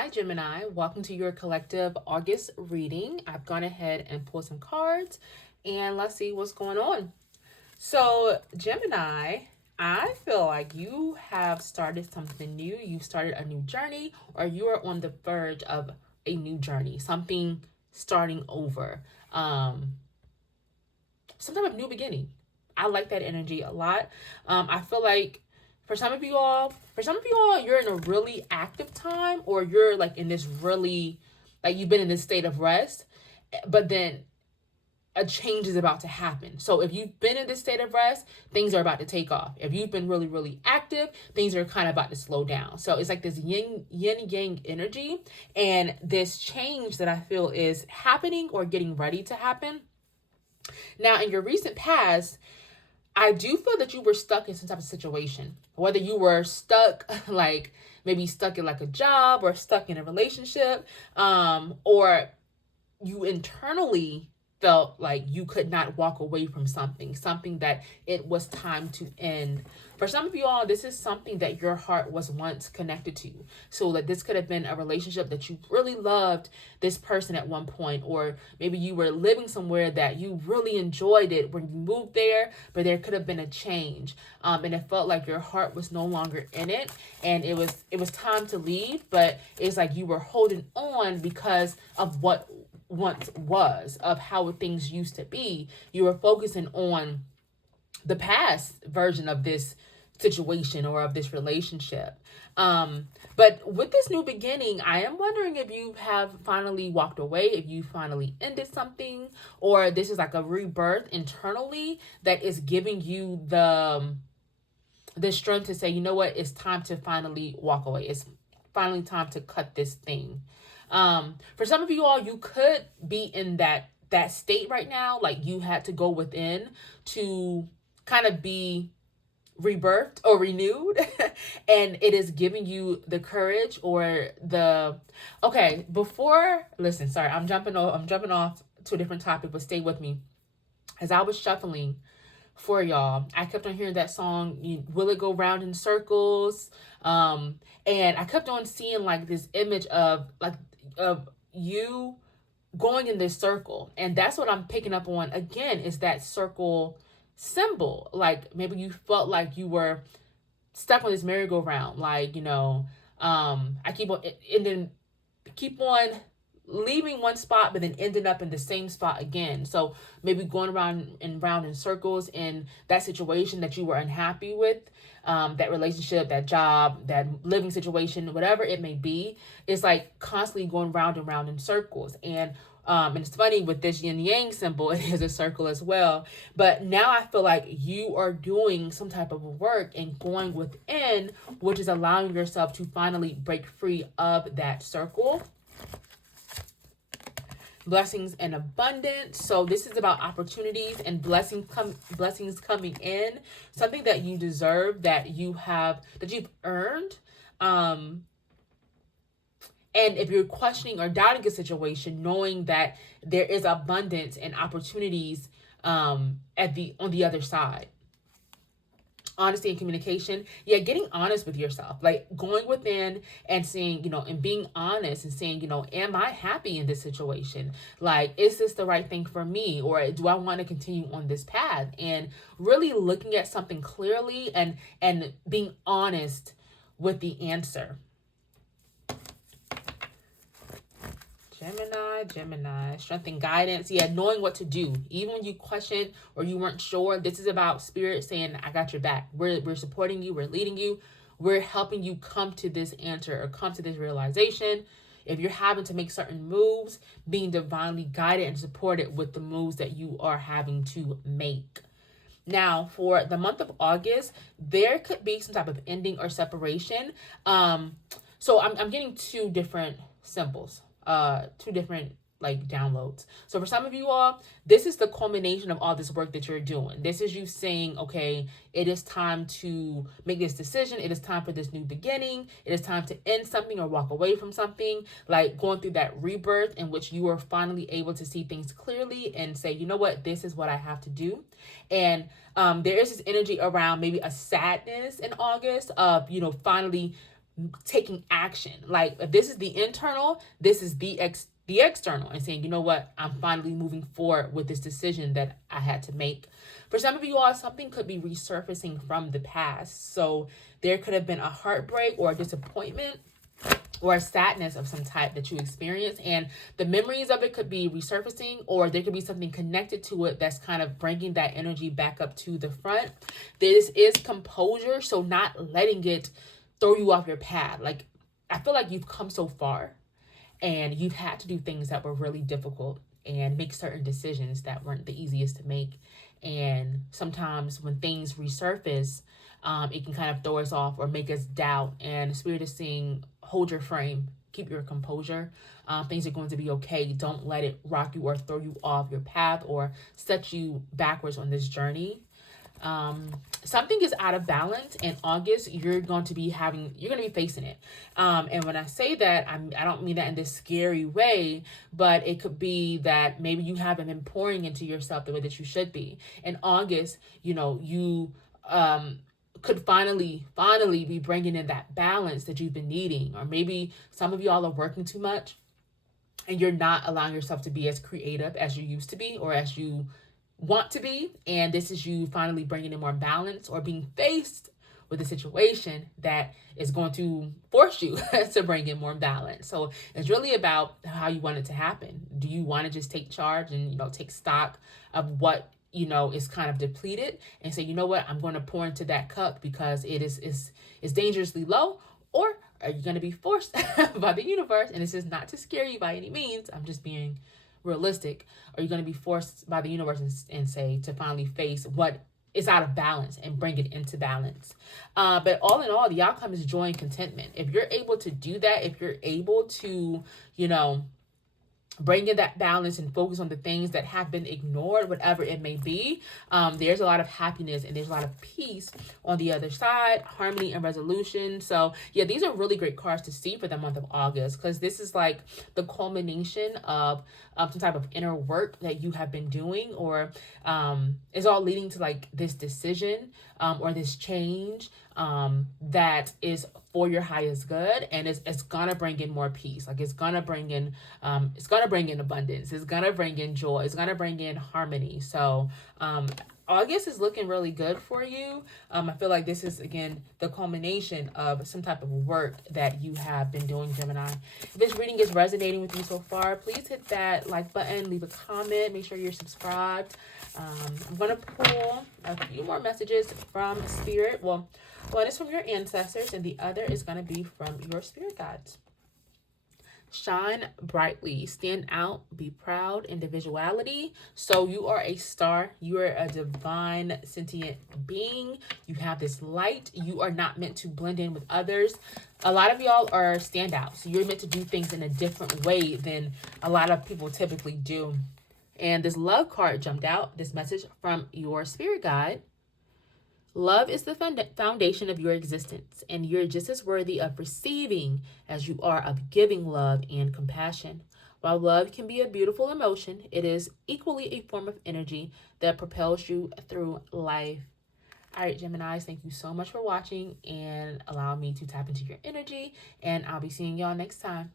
Hi, Gemini. Welcome to your collective August reading. I've gone ahead and pulled some cards and let's see what's going on. So, Gemini, I feel like you have started something new. You've started a new journey, or you are on the verge of a new journey, something starting over, some type of new beginning. I like that energy a lot. I feel like for some of you all, you're in a really active time, or you're like in this really, like you've been in this state of rest, but then a change is about to happen. So if you've been in this state of rest, things are about to take off. If you've been really, really active, things are kind of about to slow down. So it's like this yin yang energy, and this change that I feel is happening or getting ready to happen. Now, in your recent past, I do feel that you were stuck in some type of situation, whether you were stuck, like maybe stuck in like a job or stuck in a relationship, or you internally felt like you could not walk away from something that it was time to end. For some of you all, this is something that your heart was once connected to. So that this could have been a relationship that you really loved this person at one point, or maybe you were living somewhere that you really enjoyed it when you moved there, but there could have been a change. And it felt like your heart was no longer in it, and it was time to leave, but it's like you were holding on because of what once was, of how things used to be. You were focusing on the past version of this situation or of this relationship. But with this new beginning, I am wondering if you have finally walked away, if you finally ended something, or this is like a rebirth internally that is giving you the strength to say, you know what, it's time to finally walk away. It's finally time to cut this thing. For some of you all, you could be in that state right now, like you had to go within to kind of be rebirthed or renewed, and it is giving you the courage or the okay. Before, listen, sorry, I'm jumping off to a different topic, but stay with me. As I was shuffling for y'all, I kept on hearing that song, Will It Go Round in Circles? And I kept on seeing like this image of you going in this circle. And that's what I'm picking up on again, is that circle symbol. Like maybe you felt like you were stuck on this merry-go-round, like, I keep on leaving one spot but then ending up in the same spot again. So maybe going around and round in circles in that situation that you were unhappy with, that relationship, that job, that living situation, whatever it may be. It's like constantly going round and round in circles. And it's funny with this yin yang symbol, it is a circle as well. But now I feel like you are doing some type of work and going within, which is allowing yourself to finally break free of that circle. Blessings and abundance. So this is about opportunities and blessings coming in, something that you deserve, that you've earned. And if you're questioning or doubting a situation, knowing that there is abundance and opportunities on the other side. Honesty and communication. Yeah, getting honest with yourself, like going within and saying, and being honest and saying, am I happy in this situation? Like, is this the right thing for me? Or do I want to continue on this path? And really looking at something clearly and being honest with the answer. Gemini, strength and guidance. Yeah, knowing what to do. Even when you question or you weren't sure, this is about spirit saying, I got your back. We're supporting you. We're leading you. We're helping you come to this answer or come to this realization. If you're having to make certain moves, being divinely guided and supported with the moves that you are having to make. Now, for the month of August, there could be some type of ending or separation. So I'm getting two different symbols. Two different like downloads. So for some of you all, this is the culmination of all this work that you're doing. This is you saying, okay, it is time to make this decision. It is time for this new beginning. It is time to end something or walk away from something, like going through that rebirth in which you are finally able to see things clearly and say, you know what, this is what I have to do. And there is this energy around maybe a sadness in August of, finally taking action. Like if this is the internal, this is the external, and saying, you know what, I'm finally moving forward with this decision that I had to make. For some of you all, something could be resurfacing from the past. So there could have been a heartbreak or a disappointment or a sadness of some type that you experience, and the memories of it could be resurfacing, or there could be something connected to it that's kind of bringing that energy back up to the front. This is composure, so not letting it throw you off your path. Like, I feel like you've come so far and you've had to do things that were really difficult and make certain decisions that weren't the easiest to make. And sometimes when things resurface, it can kind of throw us off or make us doubt. And the Spirit is saying, hold your frame, keep your composure. Things are going to be okay. Don't let it rock you or throw you off your path or set you backwards on this journey. Something is out of balance in August. You're going to be facing it. And when I say that, I don't mean that in this scary way, but it could be that maybe you haven't been pouring into yourself the way that you should be. In August, you could finally be bringing in that balance that you've been needing. Or maybe some of y'all are working too much and you're not allowing yourself to be as creative as you used to be or as you want to be. And this is you finally bringing in more balance or being faced with a situation that is going to force you to bring in more balance. So it's really about how you want it to happen. Do you want to just take charge and, take stock of what is kind of depleted and say, you know what, I'm going to pour into that cup because it is dangerously low? Or are you going to be forced by the universe? And this is not to scare you by any means. I'm just being realistic. Are you going to be forced by the universe and say to finally face what is out of balance and bring it into balance? But all in all, the outcome is joy and contentment. If you're able to do that, if you're able to, bring in that balance and focus on the things that have been ignored, whatever it may be, there's a lot of happiness and there's a lot of peace on the other side, harmony and resolution. So yeah, these are really great cards to see for the month of August, because this is like the culmination of some type of inner work that you have been doing, or is all leading to like this decision or this change that is for your highest good, and it's gonna bring in more peace. Like it's gonna bring in abundance. It's gonna bring in joy. It's gonna bring in harmony. So August is looking really good for you. I feel like this is, again, the culmination of some type of work that you have been doing, Gemini. If this reading is resonating with you so far, please hit that like button, leave a comment, make sure you're subscribed. I'm going to pull a few more messages from Spirit. Well, one is from your ancestors, and the other is going to be from your spirit guides. Shine brightly, stand out, be proud, individuality. So you are a star. You are a divine sentient being. You have this light. You are not meant to blend in with others. A lot of y'all are standouts. So you're meant to do things in a different way than a lot of people typically do. And this love card jumped out, this message from your spirit guide. Love is the foundation of your existence, and you're just as worthy of receiving as you are of giving love and compassion. While love can be a beautiful emotion, it is equally a form of energy that propels you through life. All right, Geminis, thank you so much for watching and allow me to tap into your energy, and I'll be seeing y'all next time.